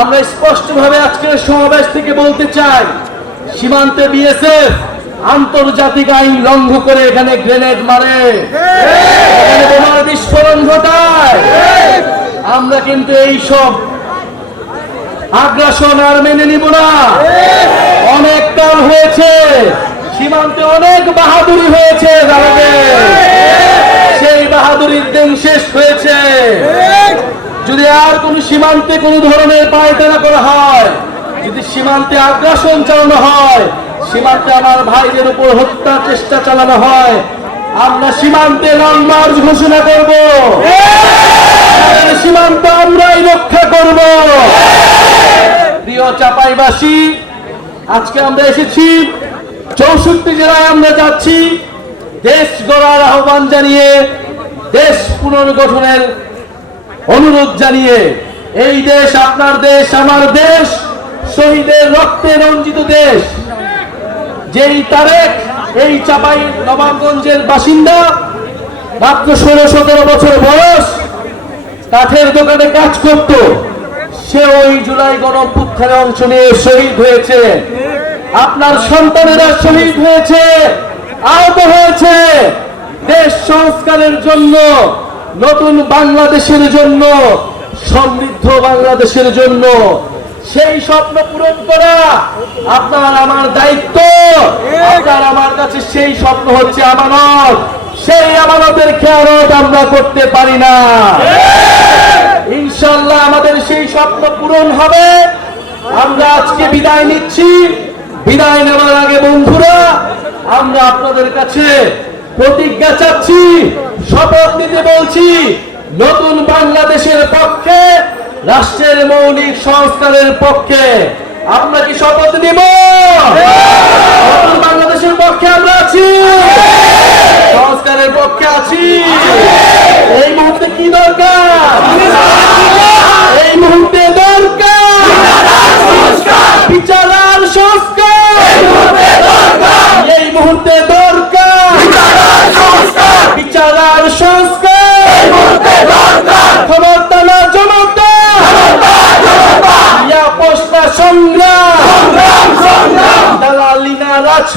আমরা স্পষ্টভাবে আজকের সমাবেশ থেকে বলতে চাই, সীমান্তে বিএসএফ আন্তর্জাতিক আইন লঙ্ঘ করে এখানে গ্রেনেড মারে। বোমার বিস্ফোরণ ঘটায়। আমরা কিন্তু এই সব আগ্রাসন আর মেনে নিব না। অনেক কাল হয়েছে, সীমান্তে অনেক বাহাদুরি হয়েছে দাদাদের সেই বাহাদুরির দিন শেষ হয়েছে। আর কোন সীমান্তে কোন ধরনের পায়তারা করা হয়। যদি সীমান্তে আগ্রাসন চালানো হয়, সীমান্তে আমার ভাইদের উপর হত্যার চেষ্টা চালানো হয়, আমরা সীমান্তে লং ঘোষণা করব। সীমান্ত আমরাই রক্ষা করব। প্রিয় চাপাইবাসী, আজকে আমরা এসেছি। চৌষট্টি জেলায় আমরা যাচ্ছি। দেশ গড়ার আহ্বান জানিয়ে দেশ পুনর্গঠনের অনুরোধ জানিয়ে, এই দেশ আপনার দেশ, আমার দেশ, শহীদের রক্তে রঞ্জিত দেশ। যেই তারেক, এই চাপাই নবাবগঞ্জের বাসিন্দা, মাত্র ষোলো, সতেরো বছর বয়স, কাঠের দোকানে কাজ করত। সে ওই জুলাই গণপুত্থানে অংশ নিয়ে শহীদ হয়েছে। আপনার সন্তানেরা শহীদ হয়েছে, আহত হয়েছে। দেশ সংস্কারের জন্য নতুন বাংলাদেশের জন্য, সমৃদ্ধ বাংলাদেশের জন্য, সেই স্বপ্ন পূরণ করা আপনার আমার দায়িত্ব। আপনার আমার কাছে সেই স্বপ্ন হচ্ছে আমানত। সেই আমানতের খেয়ালত আমরা করতে পারি না। ইনশাল্লাহ আমাদের সেই স্বপ্ন পূরণ হবে। আমরা আজকে বিদায় নিচ্ছি। বিদায় নেওয়ার আগে বন্ধুরা, আমরা আপনাদের কাছে প্রতিজ্ঞা চাচ্ছি, শপথ নিতে বলছি, নতুন বাংলাদেশের পক্ষে, রাষ্ট্রের মৌলিক সংস্কারের পক্ষে। আপনাকে শপথ নিব? পাঁচ